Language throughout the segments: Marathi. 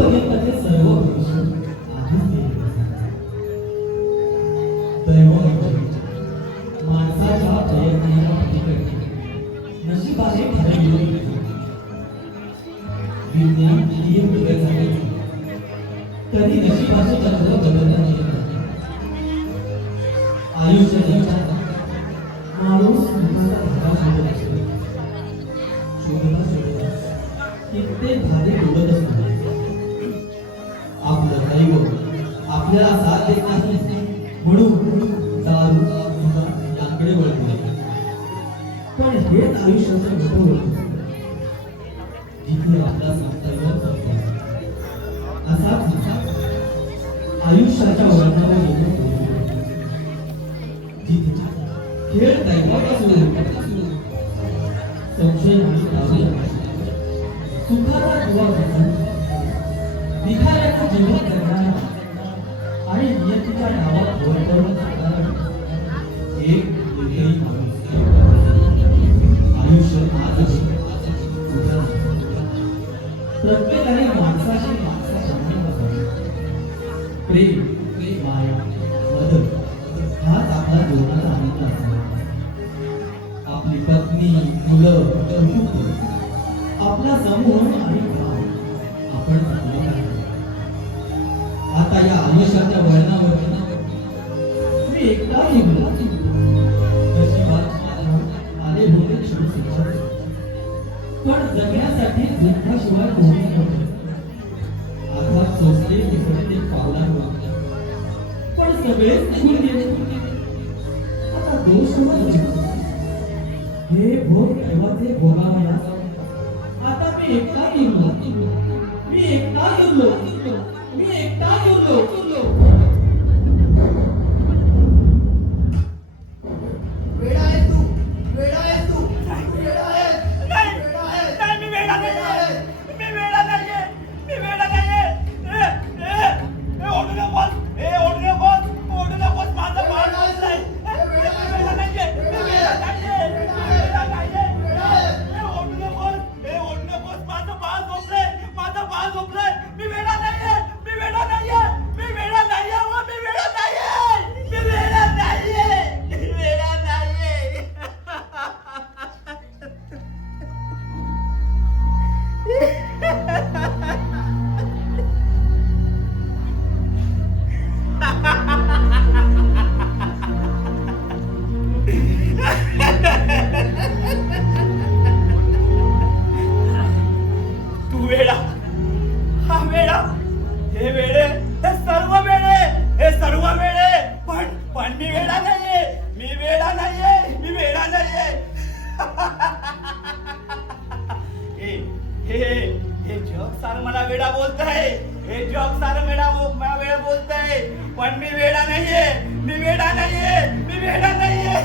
आजपर्यंतचे सर्व भविष्य आधीच लिहिलेले असतात. माणसाच्या प्रयत्नाच्या पलीकडे नशिबाने ठरविले विज्ञान कितीही प्रगत झाले तरी नशिबाचे चक्र बदलण्यात येत नाही. आयुष्य जगताना माणूस स्वतःचा धागा शोधत असतो. शोधता कित्येक धागे उडत असतात. आपलं दैव आपल्याला साथ देत नाही म्हणून दारू याकडे वळतो. पण हेच आयुष्याचं मोठं वळतो जिथे आपला संकल्प करतो. असाच आयुष्याच्या वळणावर येतो जिथे खेळ दैवापासून संशय आणि सुखाचा दुवा भिकाऱ्याचं जीवन जगणारा आणि नियतीच्या नावात वरवरून एक वेगळी माणूस. आयुष्य आजच प्रत्येकाने माणसाशी प्रेम माया मदत हाच आपला जीवनाचा आनंद असावा. आपली पत्नी मुलं कुटुंब आपला समूह आणि गाव आपण जगलो पाहिजे. आता या आयुष्याच्या वळणावर मी एकटा निघलो. आले होते क्षण पण जगण्यासाठी दुःखाशिवाय कोणी नव्हते. आघात सोसले विसरले पावलांवर पण सगळेच निघून गेले. आता दोष हे भोग देवाचे भोगावयास आता मी एकटा गेलो. मी एकटा गेलो. मी एकटा गेलो. वेडा आहे तू. वेडा आहे तू. वेडा आहे. नाही मी वेडा नाहीये. मी वेडा नाहीये. मी वेडा नाहीये. ओढू नकोस. ओढू नकोस. ओढू नकोस. माझं बाळ वाचलंय. मी वेडा नाहीये. मी वेडा नाहीये. मी वेडा नाहीये. ओढू नकोस. ओढू नकोस. माझं बाळ झोपलंय. माझं बाळ झोपलंय. मी वेडा नाहीये. मी वेडा नाहीये. मी वेडा नाहीये. मी वेडा नाहीये. मी वेडा नाहीये. मी वेडा नाहीये. तू वेडा. हा वेडा. हे वेडे. हे सर्व वेडे. हे सर्व वेडे. पण मी वेडा नाहीये. मी वेडा नाहीये. मी वेडा नाहीये. हे जग सारं मला वेडा बोलतंय. हे जग सारं मला वेडा बोलतंय. पण मी वेडा नाहीये. मी वेडा नाहीये. मी वेडा नाहीये.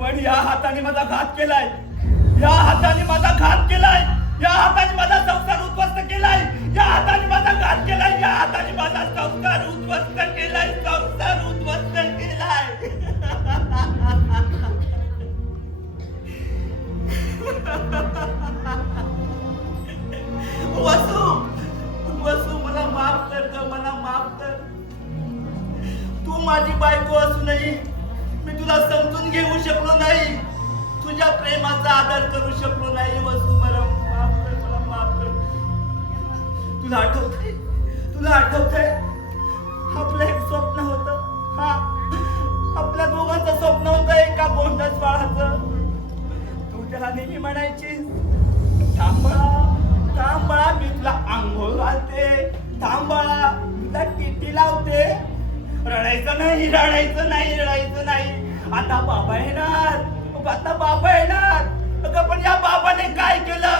पण या हाताने माझा घात केलाय. या हाताने माझा घात केलाय. या हाताने माझा संसार उद्ध्वस्त केलाय. या हाताने माझा घात केलाय. या हाताने माझा संसार उद्ध्वस्त केलाय. संसार उद्ध्वस्त केलाय. वसू मला माफ कर ग. मला माफ कर. तू माझी बायको असूनही मी तुला समजून घेऊ शकलो नाही. तुझ्या प्रेमाचा आदर करू शकलो नाही. वसू मला माफ कर. मला माफ कर. तुला आठवतंय आपलं एक स्वप्न होतं. हा आपल्या दोघांचं स्वप्न होतं एका गोंडस बाळाचं. तू त्याला नेहमी म्हणायची थांबळा मी तुला आंघोळ घालते. थांबळा तुला किती लावते. रडायचं नाही. रडायचं नाही. रडायचं नाही. आता बाबा येणार. आता बाबा येणार. अगं पण या बाबाने काय केलं.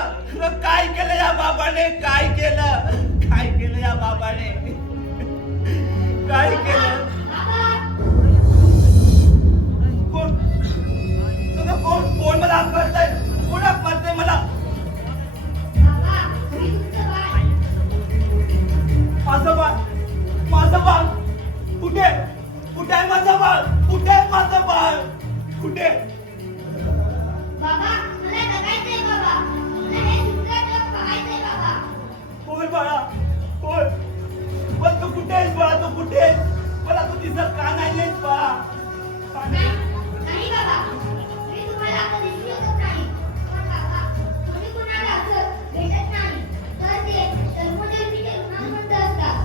काय केलं या बाबाने. काय केलं. काय केलं या बाबाने. काय केलं. कोण मला हात मारतंय. कोण हात मारतंय मला. माझं बाळ कुठे आहे. माझं बाळ कुठे आहे. माझं बाळ कुठे. बाबा मला जगायचंय. बाबा नाही नाही बाबा, मी तुम्हाला कधी शोधत नाही. पण बाबा, तुम्ही कुणाला असं भेटत नाही तर ते धर्मदेवतेचे ऋणानुबंध असतात.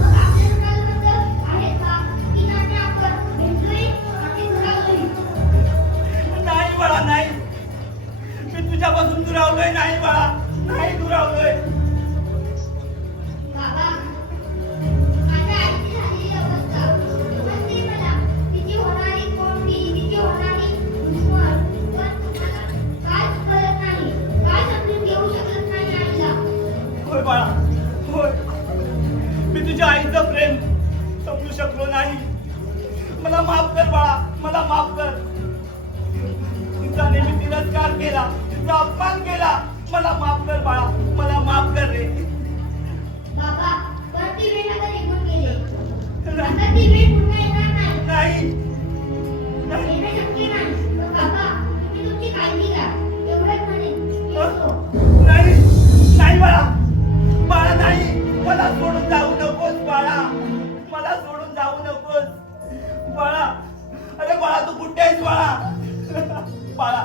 मग आपले ऋणानुबंध आहेत का की नाही आपण भेटलोय आणि दुरावलोय? नाही बाळा नाही, मी तुझ्यापासून दुरावलोय नाही बाळा, नाही दुरावलोय. बाबा, माझ्या आईची झालेली अवस्था म्हणते मला तिची होणारी कोंडी, तिची होणारी दुश्मन. पण तुम्हाला काय कळत नाही, काय समजून घेऊ शकत नाही आईला. होय बाळा होय, मी तुझ्या आईचं प्रेम समजू शकलो नाही. मला माफ कर बाळा, मला माफ कर. तुझा नेहमी तिरस्कार केला, तुझा अपमान केला. मला माफ कर बाळा, मला माफ कर रे. बाबा, पण ती वेळ आता निघून गेली. आता ती वेळ पुन्हा येणार नाही. नाही नाही. येणं शक्य नाही. पण बाबा, तुम्ही तुमची काळजी घ्या. एवढंच म्हणेन. मी येतो. नाही नाही बाळा, बाळा नाही, मला सोडून जाऊ नकोस बाळा, मला सोडून जाऊ नकोस बाळा. अरे बाळा तू कुठे आहेस बाळा? बाळा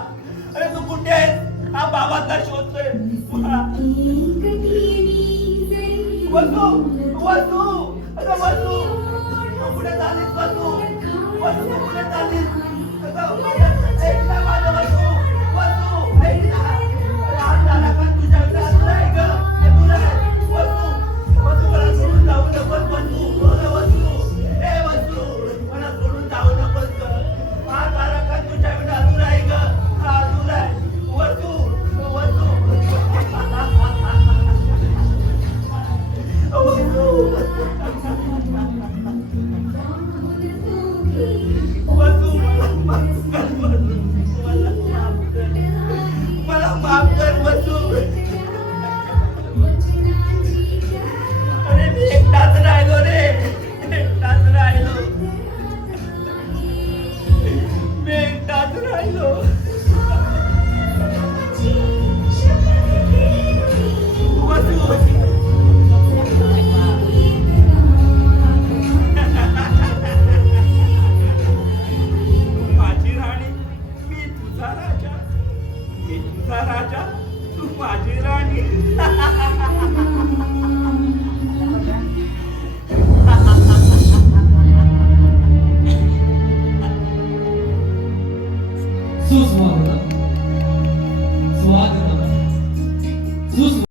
अरे तू कुठे आहेस? हा बाबाचा शोधतोय बाळा. वसू वसू, अरे वसू तू कुठे चाललीस? वसू वसू तू कुठे चाललीस? ऐक ना माझं वसू, वसू ऐक ना. अरे आज झाला पण तुझ्या घरात नाही ग, हे तुला वसू, वसू मला सोडून जाऊ नकोस वसू, अरे वसू, ए वसू मला सोडून जाऊ नकोस ग. आज झाला पण तुझ्या घरात नाही ग, हा तुला वसू, वसू वसू मला माफ कर वसू. अरे मी एकटाच राहिलो रे, एकटाच राहिलो, मी एकटाच राहिलो. वसू माझी राणी, मी तुझा राजा, मी तुझा राजा, तू माझी राणी. सुस्वागतम, स्वागतम, सुस्वागतम.